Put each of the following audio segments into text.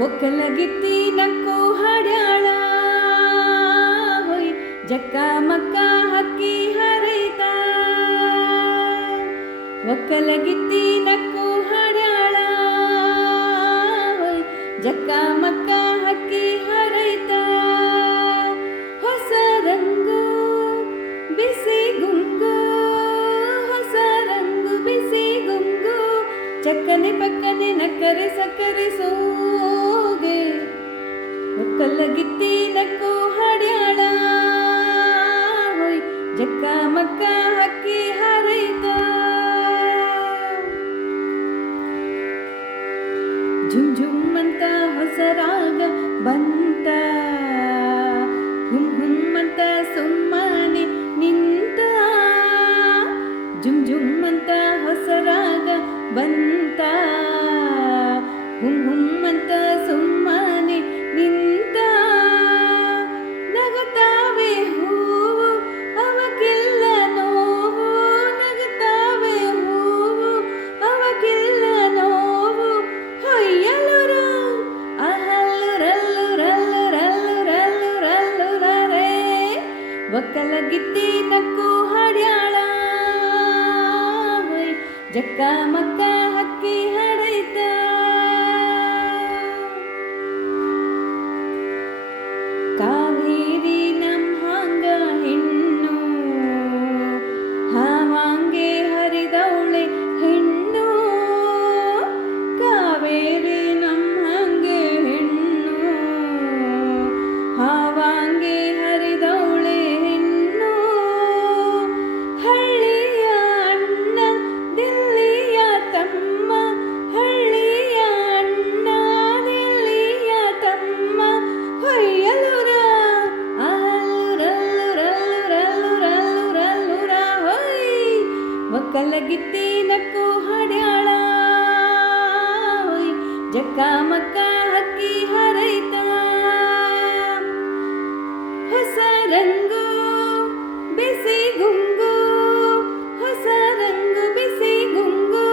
ಒಕ್ಕಲಗಿತ್ತಿ ನಕ್ಕು ಹಾಡ್ಯಾಳ. ಹೊಯ್, ಜಕ್ಕ ಮಕ್ಕ ಹಕ್ಕಿ ಹರೈತ. ಒಕ್ಕಲಗಿತ್ತಿ ನಕ್ಕು ಹಾಡ್ಯಾಳ. ಹೊಯ್, ಜಕ್ಕ ಮಕ್ಕ ಹಕ್ಕಿ ಹರೈತ. ಹೊಸ ರಂಗು, ಬಿಸಿ ಗುಂಗು. ಹೊಸ ರಂಗು, ಬಿಸಿ ಗುಂಗು. ಚಕ್ಕನೆ ಪಕ್ಕನೆ ನಕ್ಕರೆ ಸಕ್ಕರೆ ಸೋಗೆ ಜಕ್ಕ ಮಕ್ಕ ಹಕ್ಕಿ ಹಾರೈತ? ಝುಮ್ ಝುಮ್ ಅಂತ ಹೊಸ ಬಂತ. ಹುಮ್ ಹುಮ್ ಅಂತ ಸುಮ್ಮನೆ ನಿಂತ. ಝುಮ್ ಝುಮ್ ಅಂತ ಹೊಸ ರಾಗ ಬಂತ. ಒಕ್ಕಲಗಿತ್ತಿ ನಕ್ಕು ಹಾಡ್ಯಾಳ ಹೊಯ್ ಜಕ್ಕ ಮಕ್ಕ ಹಕ್ಕಿ ಹಡೈತ ಒಕ್ಕಲಗಿತ್ತಿ ನಕ್ಕು ಹಾಡ್ಯಾಳ ಹೊಯ್ ಜಕ್ಕ ಮಕ್ಕ ಹಕ್ಕಿ ಹರೈತ ಹೊಸ ರಂಗು ಬಿಸಿ ಗುಂಗು ಹೊಸ ರಂಗು ಬಿಸಿ ಗುಂಗು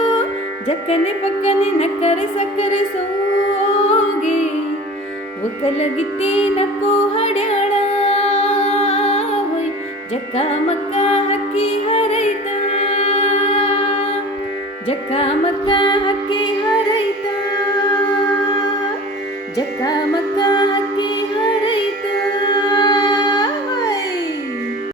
ಜಕ್ಕನೆ ಪಕ್ಕನೆ ನಕ್ಕರೆ ಸಕ್ಕರೆ ಸೋಗೆ ಒಕ್ಕಲಗಿತ್ತಿ ನಕ್ಕು ಹಾಡ್ಯಾಳ ಹೊಯ್ ಜಕ್ಕ ಮಕ್ಕ ಹಕ್ಕಿ ಹರೈತ ಜಕ್ಕಮಕ್ಕ ಅಕ್ಕಿ ಹರೈತ ಜಕ್ಕಮಕ್ಕ ಅಕ್ಕಿ ಹರೈತ